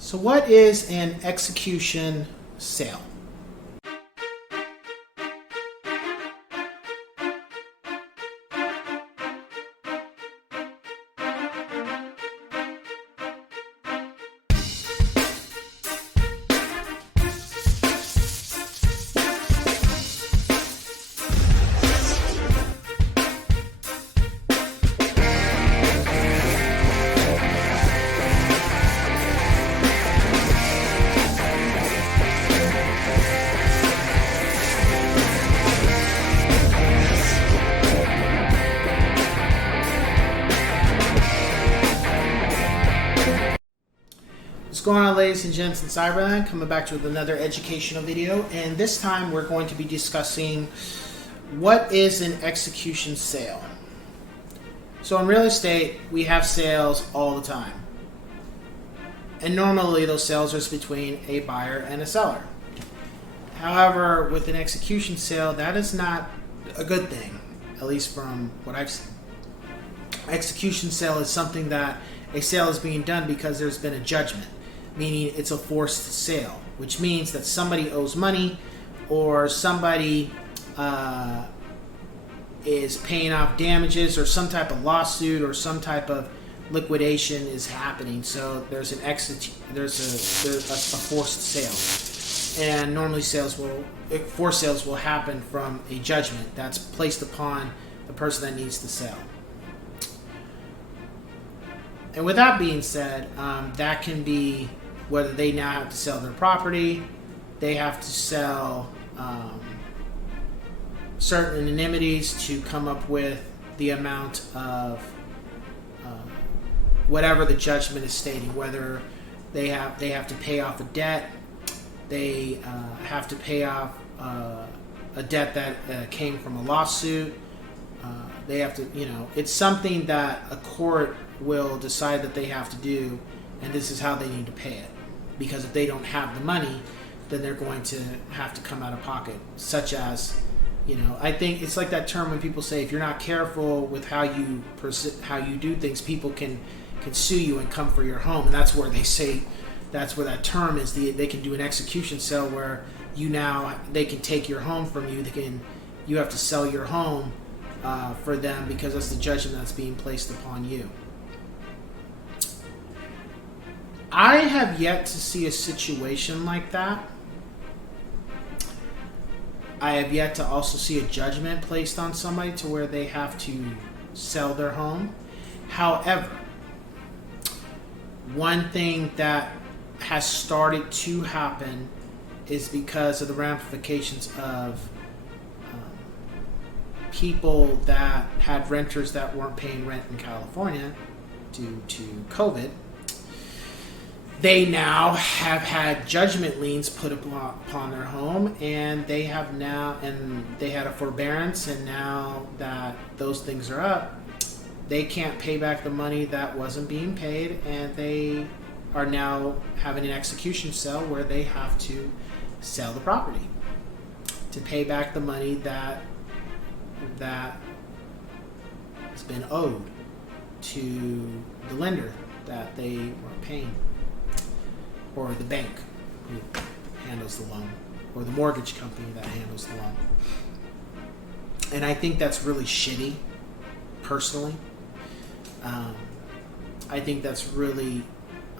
So what is an execution sale? What's going on, ladies and gents in Cyberland? Coming back to with another educational video, and this time we're going to be discussing what is an execution sale. So in real estate, we have sales all the time, and normally those sales are between a buyer and a seller. However, with an execution sale, that is not a good thing, at least from what I've seen. Execution sale is something that a sale is being done because there's been a judgment, meaning it's a forced sale, which means that somebody owes money or somebody is paying off damages or some type of lawsuit or some type of liquidation is happening. So there's a forced sale, and normally forced sales will happen from a judgment that's placed upon the person that needs the sale. And with that being said, that can be whether they now have to sell their property, they have to sell certain anonymity to come up with the amount of whatever the judgment is stating, whether they have to pay off a debt, they have to pay off a debt that came from a lawsuit, they have to, it's something that a court will decide that they have to do, and this is how they need to pay it. Because if they don't have the money, then they're going to have to come out of pocket. Such as, I think it's like that term when people say, if you're not careful with how you do things, people can sue you and come for your home. And that's where they say, that's where that term is. They can do an execution sale where they can take your home from you. You have to sell your home for them because that's the judgment that's being placed upon you. I have yet to see a situation like that. I have yet to also see a judgment placed on somebody to where they have to sell their home. However, one thing that has started to happen is because of the ramifications of people that had renters that weren't paying rent in California due to COVID. They now have had judgment liens put upon their home, and they had a forbearance, and now that those things are up, they can't pay back the money that wasn't being paid, and they are now having an execution sale where they have to sell the property to pay back the money that has been owed to the lender that they weren't paying, or the bank who handles the loan, or the mortgage company that handles the loan. And I think that's really shitty, personally. I think that's really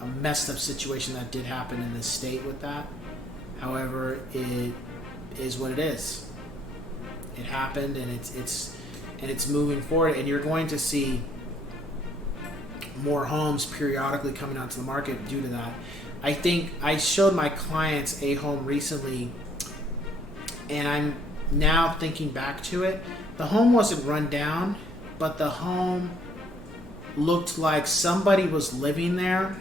a messed up situation that did happen in this state with that. However, it is what it is. It happened, and it's moving forward, and you're going to see more homes periodically coming onto the market due to that. I think I showed my clients a home recently, and I'm now thinking back to it. The home wasn't run down, but the home looked like somebody was living there,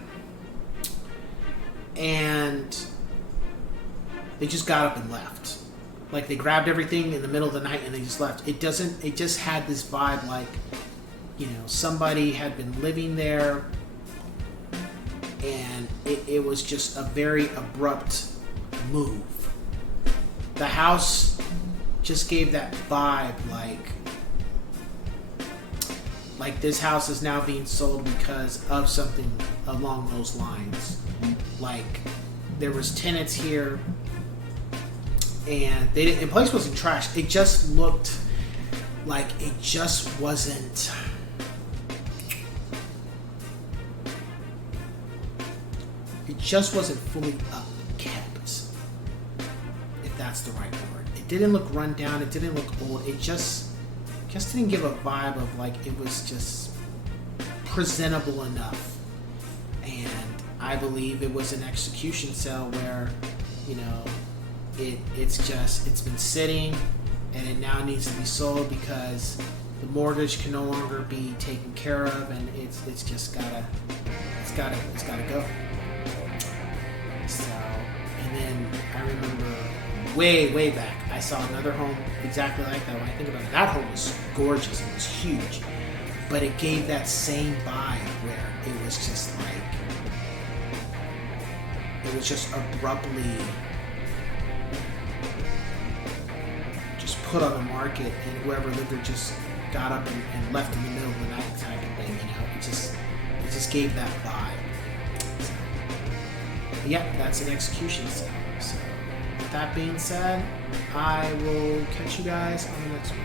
and they just got up and left. Like, they grabbed everything in the middle of the night and they just left. It just had this vibe like, somebody had been living there, and it was just a very abrupt move. The house just gave that vibe like this house is now being sold because of something along those lines. Like, there was tenants here, and the place wasn't trashed. It just looked like it just wasn't. It just wasn't fully upkept, if that's the right word. It didn't look run down. It didn't look old. It just didn't give a vibe of like it was just presentable enough. And I believe it was an execution sale where, you know, it's been sitting and it now needs to be sold because the mortgage can no longer be taken care of, and it's gotta go. So, and then I remember way back, I saw another home exactly like that. When I think about it, that home was gorgeous. It was huge, but it gave that same vibe where it was just like, it was just abruptly just put on the market, and whoever lived there just got up and left in the middle of the night type of thing. You know, it just gave that vibe. So, yeah, that's an execution sale. So, with that being said, I will catch you guys on the next one.